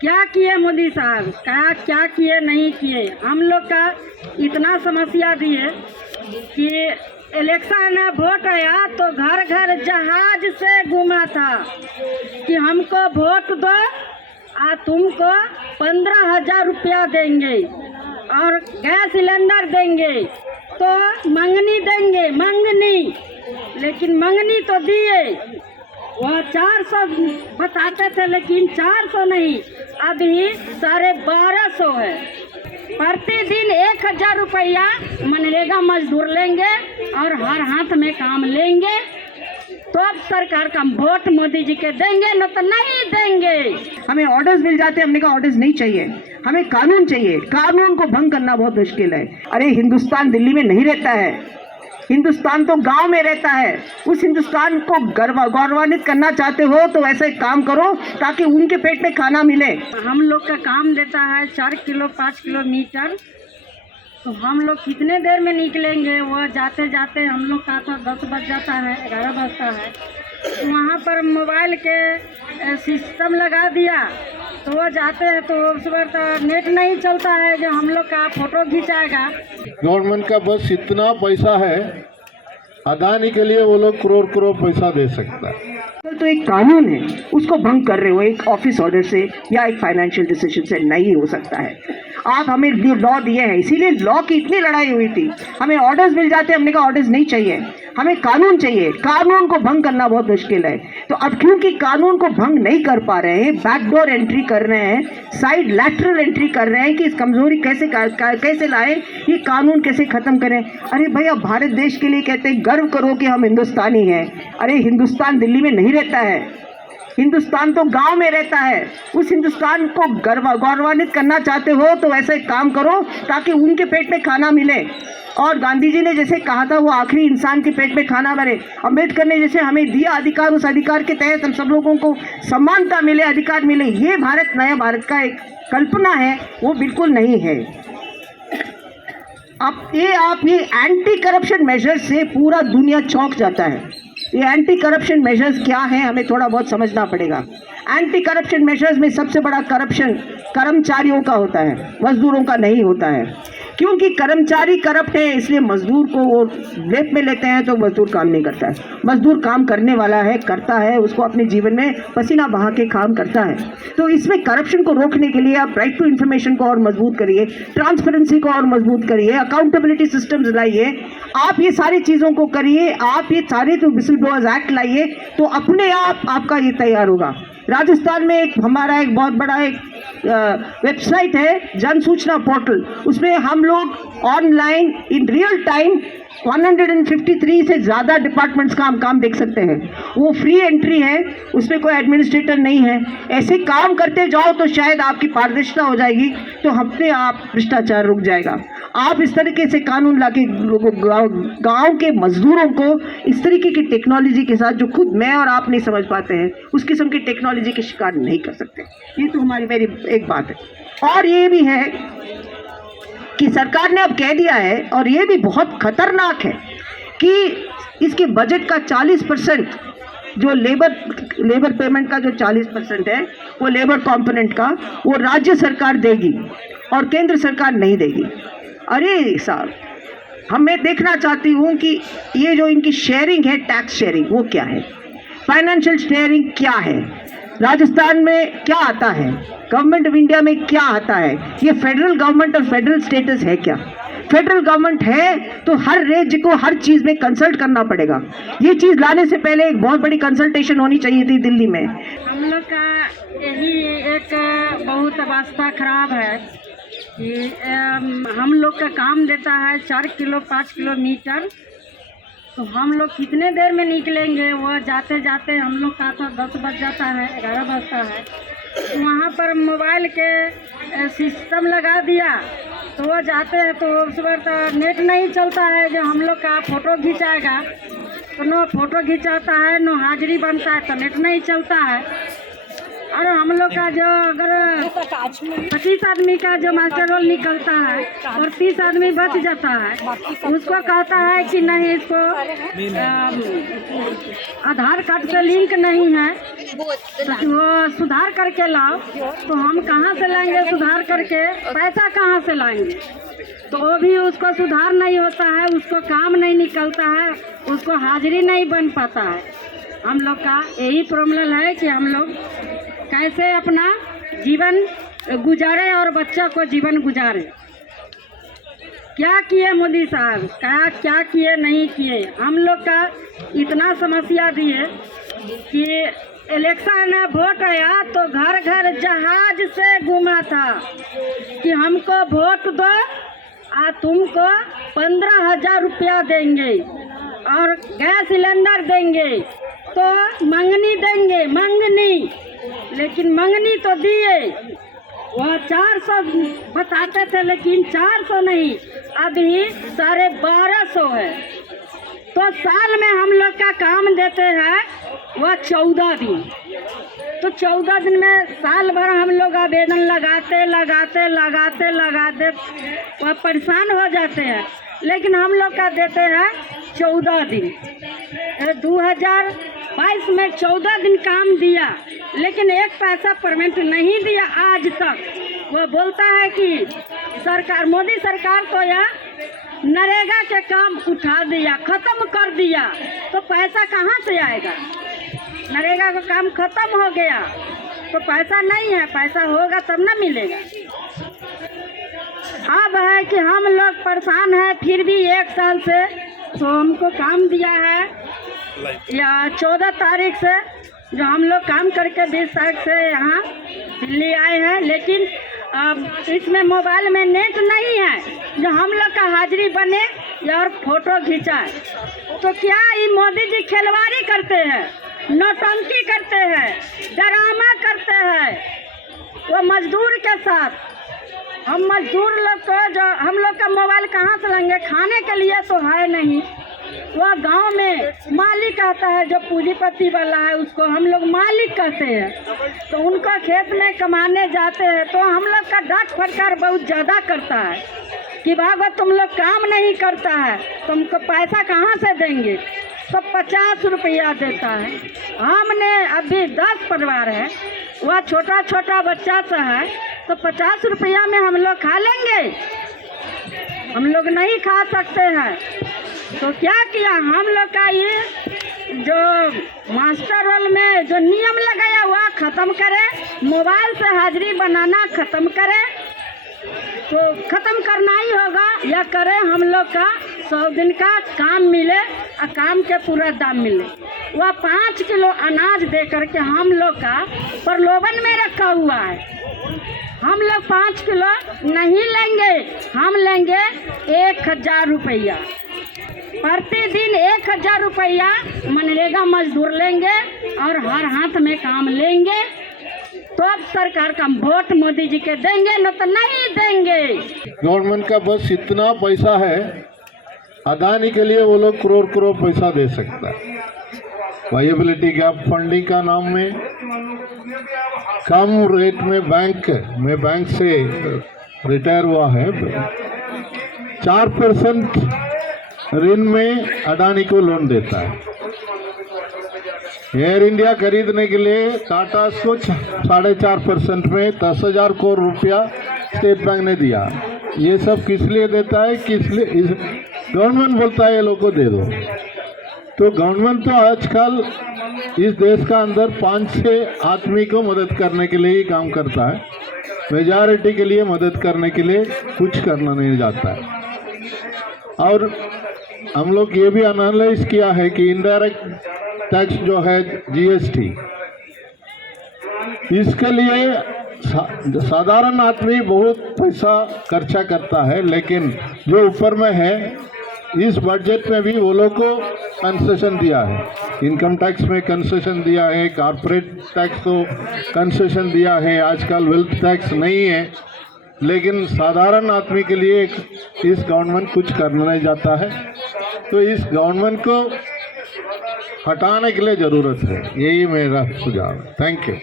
क्या किए मोदी साहब, क्या क्या किए नहीं किए। हम लोग का इतना समस्या दिए कि इलेक्शन वोट आया तो घर घर जहाज से घूमा था कि हमको वोट दो तुमको 15,000 रुपया देंगे और गैस सिलेंडर देंगे, तो मंगनी देंगे, मंगनी, लेकिन मंगनी तो दिए। वह 400 बताते थे लेकिन 400 नहीं, अभी 1250 है। प्रतिदिन 1,000 रुपया मनरेगा मजदूर लेंगे और हर हाथ में काम लेंगे, तो अब सरकार का वोट मोदी जी के देंगे, न तो नहीं देंगे। हमें ऑर्डर्स मिल जाते हैं, हमने कहा ऑर्डर्स नहीं चाहिए, हमें कानून चाहिए। कानून को भंग करना बहुत मुश्किल है। अरे हिंदुस्तान दिल्ली में नहीं रहता है, हिंदुस्तान तो गांव में रहता है। उस हिंदुस्तान को गौरवान्वित करना चाहते हो तो ऐसा एक काम करो ताकि उनके पेट में खाना मिले। हम लोग का काम देता है 4 किलो 5 किलोमीटर, तो हम लोग कितने देर में निकलेंगे। वह जाते जाते हम लोग का तो 10 बज जाता है, 11 बजता है। तो वहाँ पर मोबाइल के सिस्टम लगा दिया, तो वो जाते हैं तो उस वक्त नेट नहीं चलता है जो हम लोग का फोटो खिंचाएगा। गवर्नमेंट का बस इतना पैसा है, अदानी के लिए वो लोग करोड़ करोड़ पैसा दे सकता है। तो एक कानून है, उसको भंग कर रहे हो एक ऑफिस ऑर्डर से या एक फाइनेंशियल डिसीजन से। नहीं हो सकता है। आप हमें लॉ दिए हैं, इसीलिए लॉ की इतनी लड़ाई हुई थी। हमें ऑर्डर्स मिल जाते हैं, हमने कहा ऑर्डर्स नहीं चाहिए, हमें कानून चाहिए। कानून को भंग करना बहुत मुश्किल है। तो अब क्योंकि कानून को भंग नहीं कर पा रहे हैं, बैकडोर एंट्री कर रहे हैं, साइड लैटरल एंट्री कर रहे हैं कि इस कमजोरी कैसे लाएं, ये कानून कैसे खत्म करें। अरे भैया, भारत देश के लिए कहते हैं गर्व करो कि हम हिंदुस्तानी हैं। अरे हिंदुस्तान दिल्ली में नहीं रहता है, हिंदुस्तान तो गांव में रहता है। उस हिंदुस्तान को गौरवान्वित करना चाहते हो तो ऐसा एक काम करो ताकि उनके पेट में खाना मिले। और गांधी जी ने जैसे कहा था वो आखिरी इंसान के पेट में खाना भरे, अम्बेडकर ने जैसे हमें दिया अधिकार, उस अधिकार के तहत हम सब लोगों को समानता मिले, अधिकार मिले। ये भारत नया भारत का एक कल्पना है, वो बिल्कुल नहीं है। आप ये एंटी करप्शन मेजर्स से पूरा दुनिया चौंक जाता है। ये एंटी करप्शन मेजर्स क्या हैं, हमें थोड़ा बहुत समझना पड़ेगा। एंटी करप्शन मेजर्स में सबसे बड़ा करप्शन कर्मचारियों का होता है, मजदूरों का नहीं होता है। क्योंकि कर्मचारी करप्ट है, इसलिए मजदूर को वो रेप में लेते हैं तो मजदूर काम नहीं करता है। मजदूर काम करने वाला है, करता है, उसको अपने जीवन में पसीना बहा के काम करता है। तो इसमें करप्शन को रोकने के लिए आप राइट टू इन्फॉर्मेशन को और मजबूत करिए, ट्रांसपेरेंसी को और मजबूत करिए, अकाउंटेबिलिटी सिस्टम्स लाइए। आप ये सारी चीज़ों को करिए, आप ये सारे तो विसल ब्लोअर्स एक्ट लाइए, तो अपने आप आपका ये तैयार होगा। राजस्थान में हमारा एक बहुत बड़ा एक वेबसाइट है, जन सूचना पोर्टल। उसमें हम लोग ऑनलाइन इन रियल टाइम 153 से ज़्यादा डिपार्टमेंट्स का हम काम देख सकते हैं। वो फ्री एंट्री है, उसमें कोई एडमिनिस्ट्रेटर नहीं है। ऐसे काम करते जाओ तो शायद आपकी पारदर्शिता हो जाएगी, तो अपने आप भ्रष्टाचार रुक जाएगा। आप इस तरीके से कानून लाके गांव के मजदूरों को इस तरीके की टेक्नोलॉजी के साथ, जो खुद मैं और आप नहीं समझ पाते हैं, उस किस्म की टेक्नोलॉजी के शिकार नहीं कर सकते। ये तो मेरी एक बात है। और ये भी है कि सरकार ने अब कह दिया है, और ये भी बहुत खतरनाक है, कि इसके बजट का 40% जो लेबर पेमेंट का जो 40% है, वो लेबर कंपोनेंट का वो राज्य सरकार देगी और केंद्र सरकार नहीं देगी। अरे साहब, मैं देखना चाहती हूँ कि ये जो इनकी शेयरिंग है, टैक्स शेयरिंग, वो क्या है, फाइनेंशियल शेयरिंग क्या है, राजस्थान में क्या आता है, गवर्नमेंट ऑफ इंडिया में क्या आता है, ये फेडरल गवर्नमेंट और फेडरल स्टेटस है क्या। फेडरल गवर्नमेंट है तो हर राज्य को हर चीज़ में कंसल्ट करना पड़ेगा। ये चीज़ लाने से पहले एक बहुत बड़ी कंसल्टेशन होनी चाहिए थी दिल्ली में। हम लोग का यही एक बहुत अवस्था खराब है कि हम लोग का काम देता है 4 किलो 5 किलोमीटर, तो हम लोग कितने देर में निकलेंगे। वह जाते जाते हम लोग का तो 10 बज जाता है, 11 बजता है। तो वहाँ पर मोबाइल के सिस्टम लगा दिया, तो वो जाते हैं तो उस वक्त नेट नहीं चलता है जो हम लोग का फ़ोटो खिंचाएगा, तो नो फोटो खिंचाता है, नो हाजिरी बनता है, तो नेट नहीं चलता है। और हम लोग का जो अगर 25 आदमी का जो मास्टर रोल निकलता है और 30 आदमी बच जाता है, उसको कहता है कि नहीं, इसको आधार कार्ड से लिंक नहीं है, तो वो सुधार करके लाओ। तो हम कहाँ से लाएंगे सुधार करके, पैसा कहाँ से लाएंगे? तो वो भी उसको सुधार नहीं होता है, उसको काम नहीं निकलता है, उसको हाजिरी नहीं बन पाता है। हम लोग का यही प्रॉब्लम है कि हम लोग कैसे अपना जीवन गुजारे और बच्चा को जीवन गुजारे। क्या किए मोदी साहब, क्या किए नहीं किए? हम लोग का इतना समस्या दिए कि इलेक्शन वोट आया तो घर घर जहाज से घूमा था कि हमको वोट दो और तुमको 15,000 रुपया देंगे और गैस सिलेंडर देंगे, तो मंगनी देंगे, मंगनी। लेकिन मंगनी तो दिए, वह 400 बताते थे, लेकिन 400 नहीं, अभी 1250 है। तो साल में हम लोग का काम देते हैं वह 14 दिन। तो 14 दिन में साल भर हम लोग आवेदन लगाते वह परेशान हो जाते हैं। लेकिन हम लोग का देते हैं 14 दिन। 2022 में 14 दिन काम दिया, लेकिन एक पैसा पेमेंट नहीं दिया आज तक। वो बोलता है कि सरकार, मोदी सरकार तो यह नरेगा के काम उठा दिया, खत्म कर दिया, तो पैसा कहाँ से आएगा? नरेगा का काम खत्म हो गया तो पैसा नहीं है, पैसा होगा तब ना मिलेगा। अब है कि हम लोग परेशान हैं, फिर भी 1 साल से तो हमको काम दिया है या 14 तारीख से, जो हम लोग काम करके 20 तारीख से यहाँ दिल्ली आए हैं। लेकिन अब इसमें मोबाइल में नेट नहीं है जो हम लोग का हाजिरी बने या और फोटो खिंचाए। तो क्या ये मोदी जी खिलवाड़ी करते हैं, नौटंकी करते हैं, ड्रामा करते हैं वो मजदूर के साथ? हम मजदूर लोग को जो हम लोग का मोबाइल कहाँ से लेंगे? खाने के लिए तो है नहीं। वह गांव में मालिक आता है, जो पूंजीपति वाला है उसको हम लोग मालिक कहते हैं। तो उनको खेत में कमाने जाते हैं तो हम लोग का डांट फटकार बहुत ज़्यादा करता है कि भागो तुम लोग काम नहीं करता है, तुमको पैसा कहाँ से देंगे? तो 50 रुपया देता है। हमने अभी 10 परिवार है, वह छोटा छोटा बच्चा सा है, तो 50 रुपया में हम लोग खा लेंगे? हम लोग नहीं खा सकते हैं। तो क्या किया हम लोग का, ये जो मास्टर रोल में जो नियम लगाया हुआ ख़त्म करे, मोबाइल से हाजिरी बनाना ख़त्म करे। तो ख़त्म करना ही होगा, या करें हम लोग का 100 दिन का काम मिले और काम के पूरा दाम मिले। वह 5 किलो अनाज दे करके हम लोग का प्रलोभन में रखा हुआ है। हम लोग 5 किलो नहीं लेंगे, हम लेंगे 1,000 रुपया प्रतिदिन। 1,000 रुपया मनरेगा मजदूर लेंगे और हर हाथ में काम लेंगे, तो अब सरकार का वोट मोदी जी के देंगे, न तो नहीं देंगे। गवर्नमेंट का बस इतना पैसा है, अदानी के लिए वो लोग करोड़ करोड़ पैसा दे सकता है। वायबिलिटी गैप फंडिंग का नाम में कम रेट में बैंक से रिटायर हुआ है, 4% ऋण में अदानी को लोन देता है। एयर इंडिया खरीदने के लिए टाटा को 4.5% में 10,000 करोड़ रुपया स्टेट बैंक ने दिया। ये सब किस लिए देता है? किस लिए? गवर्नमेंट बोलता है ये लोग को दे दो। तो गवर्नमेंट तो आजकल इस देश का अंदर 5-6 आदमी को मदद करने के लिए ही काम करता है, मेजॉरिटी के लिए मदद करने के लिए कुछ करना नहीं जाता है। और हम लोग ये भी एनालाइज किया है कि इनडायरेक्ट टैक्स जो है GST, इसके लिए साधारण आदमी बहुत पैसा खर्चा करता है, लेकिन जो ऊपर में है इस बजट में भी वो लोग को कंसेशन दिया है। इनकम टैक्स में कंसेशन दिया है, कॉर्पोरेट टैक्स को कंसेशन दिया है, आजकल वेल्थ टैक्स नहीं है। लेकिन साधारण आदमी के लिए इस गवर्नमेंट कुछ करना नहीं जाता है। तो इस गवर्नमेंट को हटाने के लिए ज़रूरत है, यही मेरा सुझाव है। Thank you.